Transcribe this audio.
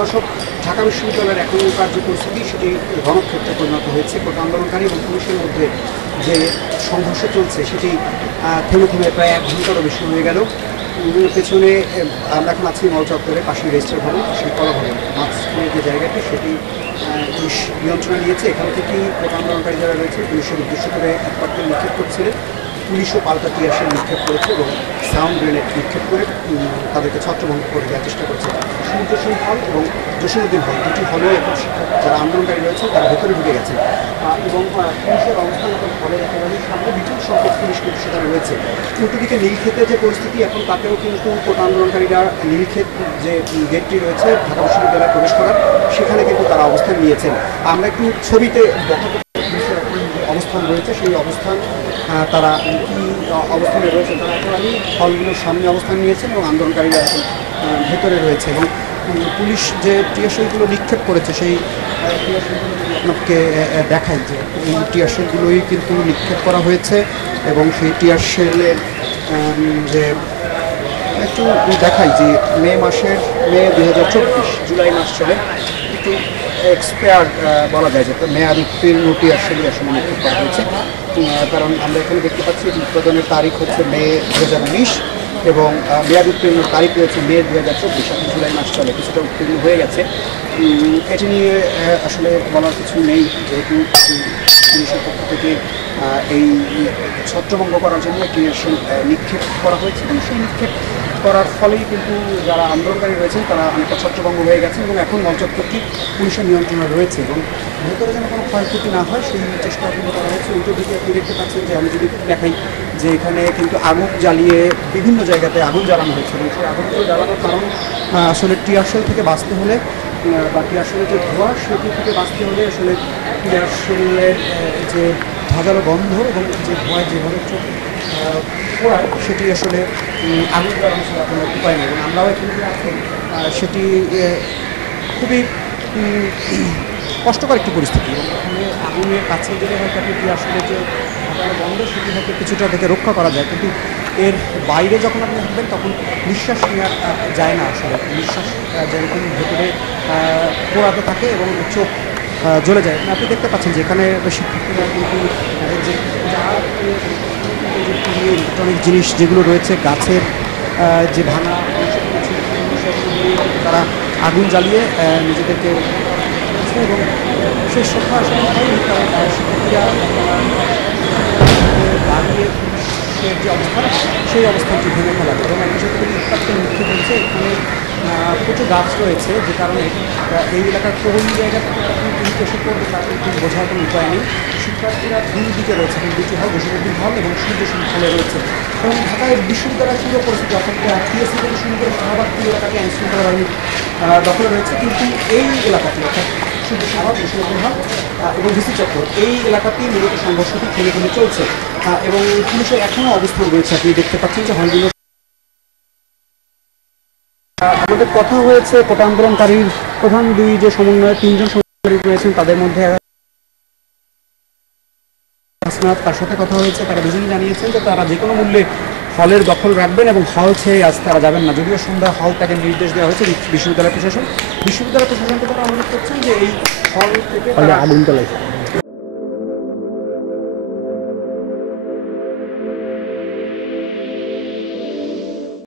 দর্শক, ঢাকা বিশ্ববিদ্যালয়ের এখনকার যে পরিস্থিতি সেটি রণক্ষেত্রে পরিণত হয়েছে। কোটা আন্দোলনকারী এবং পুলিশের মধ্যে যে সংঘর্ষ চলছে সেটি থেমে প্রায় 1 ঘন্টারও বেশি হয়ে গেল। পেছনে আমরা এখন আছি মল চত্বরে, পাশে রেজিস্টার ভবন, সেই কলা ভবন মাঝখানে যে জায়গাটি সেটি পুলিশ নিয়ন্ত্রণে নিয়েছে। এখান থেকেই কোটা আন্দোলনকারী যারা রয়েছে পুলিশের উদ্দেশ্য করে এক ককটেল নিক্ষেপ করছিলেন। পুলিশও পাল্টা টিয়ারশেল নিক্ষেপ করেছে এবং সাউন্ড গ্রেনেড নিক্ষেপ করে তাদেরকে ছত্রভঙ্গ করে দেওয়ার চেষ্টা করছে। সূর্য সেন হল এবং জসীমউদ্দিন হল, দুটি হলে এখন শিক্ষক যারা আন্দোলনকারী রয়েছে তারা ভেতরে ঢুকে গেছে এবং পুলিশের অবস্থান এখন হলের একেবারে সামনে বিপুল সংখ্যক পুলিশ কিন্তু সেখানে রয়েছে। উল্টো দিকে নীলক্ষেতের যে পরিস্থিতি এখন, তাতেও কিন্তু কোটা আন্দোলনকারীরা নীলক্ষেত যে গেটটি রয়েছে ঢাকা বিশ্ববিদ্যালয়ে প্রবেশ করার, সেখানে কিন্তু তারা অবস্থান নিয়েছেন। আমরা একটু ছবিতে দেখাতে পুলিশের এখন যে অবস্থান রয়েছে সেই অবস্থান, তারা কী অবস্থানে রয়েছে, তারা একেবারে হলগুলোর সামনে অবস্থান নিয়েছেন এবং আন্দোলনকারীরা এখন ভেতরে রয়েছে। এবং পুলিশ যে টিয়ারশেলগুলো নিক্ষেপ করেছে সেই টিয়ারশেলগুলো আপনাকে দেখাই যে এই টিয়ারশেলগুলোই কিন্তু নিক্ষেপ করা হয়েছে এবং সেই টিয়ারশেলের যে একটু দেখাই যে মে 2024 জুলাই মাস চলে, একটু এক্সপায়ার বলা যায় যে মেয়াদ উত্তীর্ণ টিয়ারশেলই আসলে নিক্ষেপ করা হয়েছে। কারণ আমরা এখানে দেখতে পাচ্ছি উৎপাদনের তারিখ হচ্ছে মে 2019 এবং মেয়াদ উত্তীর্ণের তারিখ রয়েছে মে 2024, এখন জুলাই মাস চলে, কিছুটা উত্তীর্ণ হয়ে গেছে। এটি নিয়ে আসলে বলার কিছু নেই, যেহেতু পুলিশের পক্ষ থেকে এই ছত্রভঙ্গ করার জন্য টিয়ারশেল নিক্ষেপ করা হয়েছে এবং সেই নিক্ষেপ করার ফলেই কিন্তু যারা আন্দোলনকারী রয়েছেন তারা অনেকটা ছত্রভঙ্গ হয়ে গেছে এবং এখন মঞ্চত্বটি পুলিশের নিয়ন্ত্রণে রয়েছে এবং ভেতরে যেন কোনো ক্ষয়ক্ষতি না হয় সেই চেষ্টা কিন্তু করা হয়েছে। উল্টো দিকে আপনি দেখতে পাচ্ছেন যে আমি যদি দেখাই যে এখানে কিন্তু আগুন জ্বালিয়ে বিভিন্ন জায়গাতে আগুন জ্বালানো হয়েছে এবং সেই আগুনগুলো জ্বালানোর কারণ আসলে টিয়ারশেল থেকে বাঁচতে হলে বা টিয়ারশেলের যে ধোঁয়া সেটি থেকে বাঁচতে হলে আসলে টিয়ারশেলের যে ধাঁধালো গন্ধ এবং যে ধোঁয়ায় যেভাবে চোখ পোড়ায় সেটি আসলে আগুন জ্বালানো ছাড়া কোনো উপায় নেই। এবং আমরাও এখানে আছি, সেটি খুবই কষ্টকর একটি পরিস্থিতি এবং এখানে আগুনের কাছে গেলে হয়তো আপনি টিয়ারশেলের যে ধাঁধালো গন্ধ সেটি হয়তো কিছুটা থেকে রক্ষা করা যায়, কিন্তু এর বাইরে যখন আপনি থাকবেন তখন নিঃশ্বাস নেওয়া যায় না। আসলে নিঃশ্বাস যেরকম ভেতরে পোড়াতে থাকে এবং চোখ জ্বলে যায়। আপনি দেখতে পাচ্ছেন যে এখানে শিক্ষার্থীরা কিন্তু যে ইলেকট্রনিক জিনিস যেগুলো রয়েছে, গাছের যে ভাঙা তারা আগুন জ্বালিয়ে নিজেদেরকে এবং সেই শ্রদ্ধা আসলে হয়নি, কারণ শিক্ষার্থীরা দাঁড়িয়ে পুলিশের যে অবস্থান সেই অবস্থানটি ভেঙে ফেলা এবং একটা সাথে উত্তাপ্ত মুখ্য বলছে এখানে প্রচুর গাছ রয়েছে, যে কারণে এই এলাকার কোন জায়গা থেকে কখন কিন্তু এসে পড়বে তার কিন্তু বোঝার কোনো উপায় নেই। শিক্ষার্থীরা দুই দিকে রয়েছে, দুটি হল, জসীমউদ্দিন হল এবং সূর্য সেন হলে রয়েছে এবং ঢাকায় বিশ্ববিদ্যালয়ের পুরো পরিস্থিতি অর্থাৎ টিএসসি থেকে শুরু করে শাহবাগ পুরো এলাকাটি আইনশৃঙ্খলা বাহিনীর দখলে রয়েছে, কিন্তু এই এলাকাটি অর্থাৎ সূর্য শাহবাগ, জসীমউদ্দিন হল এবং ভিসি চত্বর এই এলাকাতেই মূলত সংঘর্ষটি থেমে চলছে এবং পুলিশের এখনও অবস্থান রয়েছে। আপনি দেখতে পাচ্ছেন যে হলগুলো। আমাদের কথা হয়েছে কোটা আন্দোলনকারীর প্রধান দুই যে সমন্বয়ে 3জন সমন্বয়কারী রয়েছেন তাদের মধ্যে তার সাথে কথা হয়েছে। তারা দুজনই জানিয়েছেন যে তারা যে কোনো মূল্যে হলের দখল রাখবেন এবং হল ছেড়ে আজ তারা যাবেন না, যদিও সন্ধ্যায় হল তাকে নির্দেশ দেওয়া হয়েছে। বিশ্ববিদ্যালয় প্রশাসনকে তারা অনুরোধ করছেন যে এই হল থেকে আগুন জ্বালাইছে